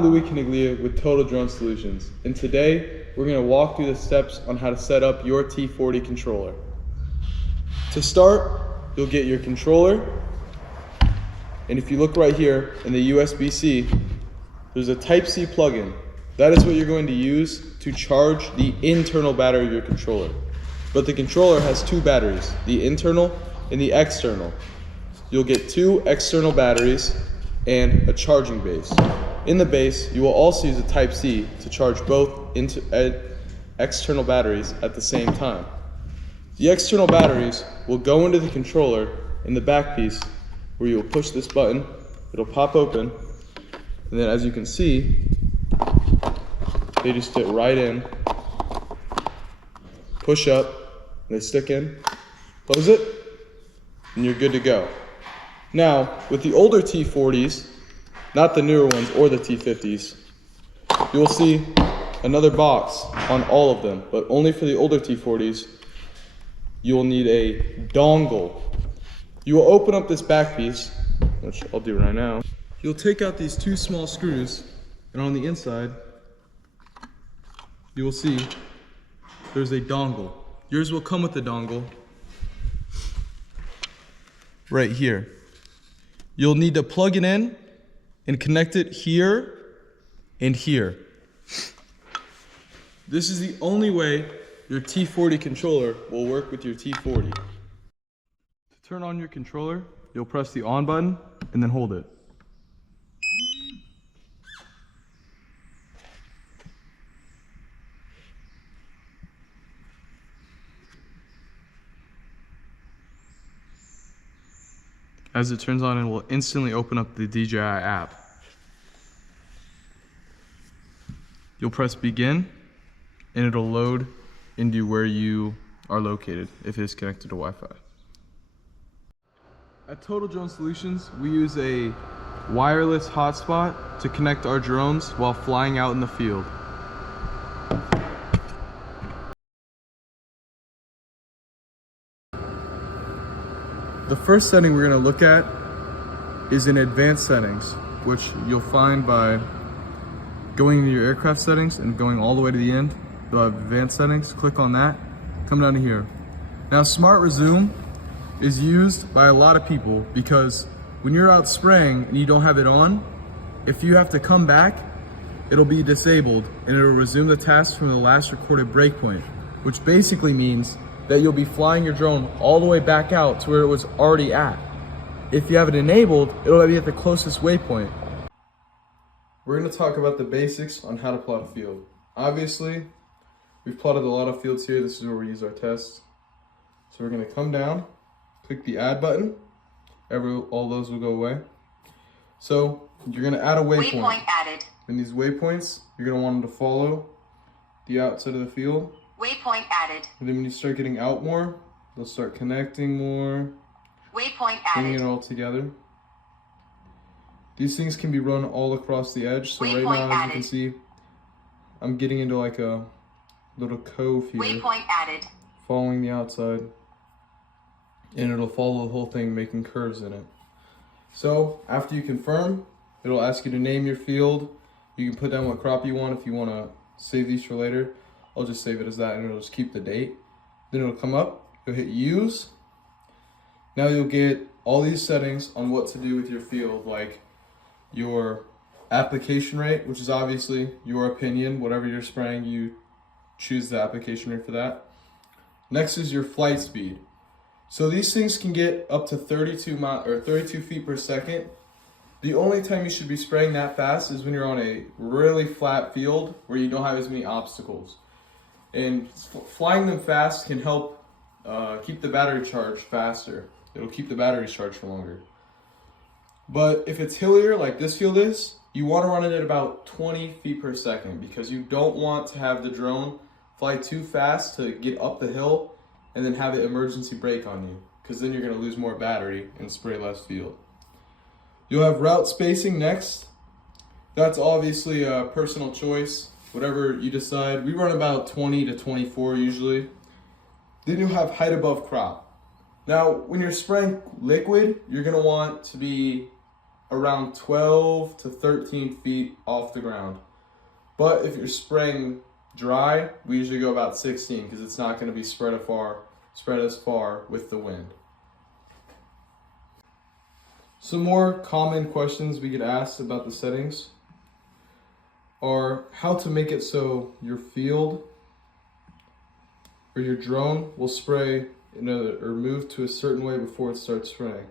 I'm Louis Caniglia with Total Drone Solutions, and today we're going to walk through the steps on how to set up your T40 controller. To start, you'll get your controller, and if you look right here in the USB-C, there's a Type-C plug-in. That is what you're going to use to charge the internal battery of your controller. But the controller has two batteries, the internal and the external. You'll get two external batteries and a charging base. In the base, you will also use a Type-C to charge both external batteries at the same time. The external batteries will go into the controller in the back piece where you'll push this button, it'll pop open, and then as you can see, they just fit right in, push up, they stick in, close it, and you're good to go. Now, with the older T40s, not the newer ones or the T50s, you'll see another box on all of them, but only for the older T40s, you'll need a dongle. You will open up this back piece, which I'll do right now. You'll take out these two small screws, and on the inside, you will see there's a dongle. Yours will come with the dongle right here. You'll need to plug it in and connect it here and here. This is the only way your T40 controller will work with your T40. To turn on your controller, you'll press the on button and then hold it. As it turns on, it will instantly open up the DJI app. You'll press begin, and it'll load into where you are located if it is connected to Wi-Fi. At Total Drone Solutions, we use a wireless hotspot to connect our drones while flying out in the field. The first setting we're going to look at is in advanced settings, which you'll find by going into your aircraft settings and going all the way to the end. You'll have advanced settings, click on that, come down to here. Now smart resume is used by a lot of people because when you're out spraying and you don't have it on, if you have to come back, it'll be disabled and it'll resume the task from the last recorded breakpoint, which basically means that you'll be flying your drone all the way back out to where it was already at. If you have it enabled, it'll be at the closest waypoint. We're going to talk about the basics on how to plot a field. Obviously, we've plotted a lot of fields here. This is where we use our tests. So we're going to come down, click the add button. All those will go away. So you're going to add a waypoint. Waypoint added. And these waypoints, you're going to want them to follow the outside of the field. Waypoint added. And then when you start getting out more, they'll start connecting more. Waypoint bringing added. it all together. These things can be run all across the edge. So Waypoint right now, as added. you can see, I'm getting into like a little cove here. Waypoint added. Following the outside. And it'll follow the whole thing, making curves in it. So after you confirm, it'll ask you to name your field. You can put down what crop you want if you want to save these for later. I'll just save it as that and it'll just keep the date. Then it'll come up, you'll hit use. Now you'll get all these settings on what to do with your field, like your application rate, which is obviously your opinion. Whatever you're spraying, you choose the application rate for that. Next is your flight speed. So these things can get up to 32 feet per second. The only time you should be spraying that fast is when you're on a really flat field where you don't have as many obstacles. And flying them fast can help keep the battery charged faster. It'll keep the batteries charged for longer. But if it's hillier like this field is, you want to run it at about 20 feet per second because you don't want to have the drone fly too fast to get up the hill and then have it emergency brake on you, because then you're going to lose more battery and spray less field. You'll have route spacing next. That's obviously a personal choice. Whatever you decide. We run about 20 to 24 usually. Then you'll have height above crop. Now, when you're spraying liquid, you're gonna want to be around 12 to 13 feet off the ground. But if you're spraying dry, we usually go about 16 because it's not going to be spread as far with the wind. Some more common questions we get asked about the settings are how to make it so your field or your drone will spray or move to a certain way before it starts spraying.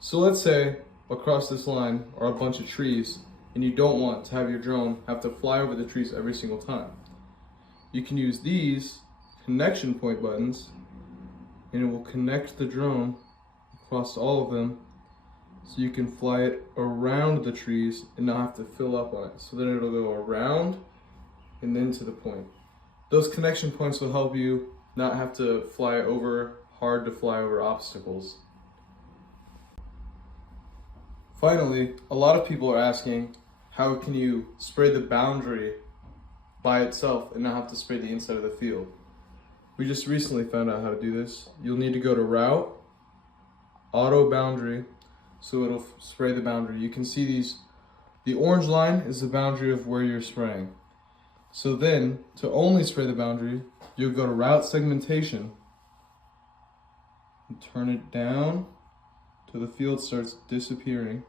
So let's say across this line are a bunch of trees and you don't want to have your drone have to fly over the trees every single time. You can use these connection point buttons and it will connect the drone across all of them so you can fly it around the trees and not have to fill up on it. So then it'll go around and then to the point. Those connection points will help you not have to fly over hard to fly over obstacles. Finally, a lot of people are asking, how can you spray the boundary by itself and not have to spray the inside of the field? We just recently found out how to do this. You'll need to go to Route, Auto Boundary, so it'll spray the boundary. You can see the orange line is the boundary of where you're spraying. So then, to only spray the boundary, you'll go to Route Segmentation and turn it down till the field starts disappearing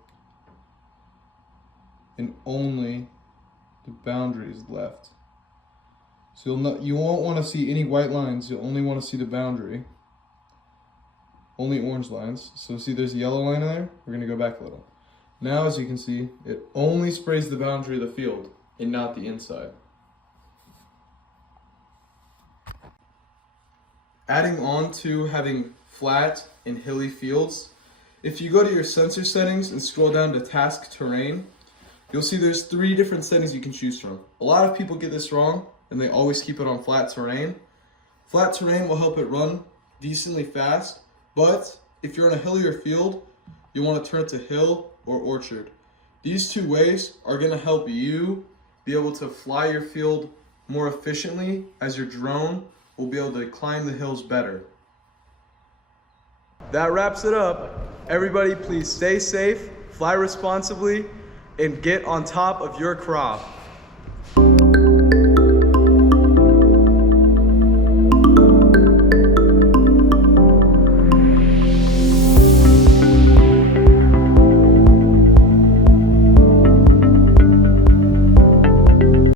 and only the boundary is left. So you won't want to see any white lines, you'll only want to see the boundary. Only orange lines. So see there's a yellow line in there? We're going to go back a little. Now as you can see, it only sprays the boundary of the field and not the inside. Adding on to having flat and hilly fields, if you go to your sensor settings and scroll down to task terrain, you'll see there's 3 different settings you can choose from. A lot of people get this wrong and they always keep it on flat terrain. Flat terrain will help it run decently fast, but if you're in a hillier field, you want to turn it to hill or orchard. These 2 ways are going to help you be able to fly your field more efficiently, as your drone will be able to climb the hills better. That wraps it up. Everybody please stay safe, fly responsibly, and get on top of your crop.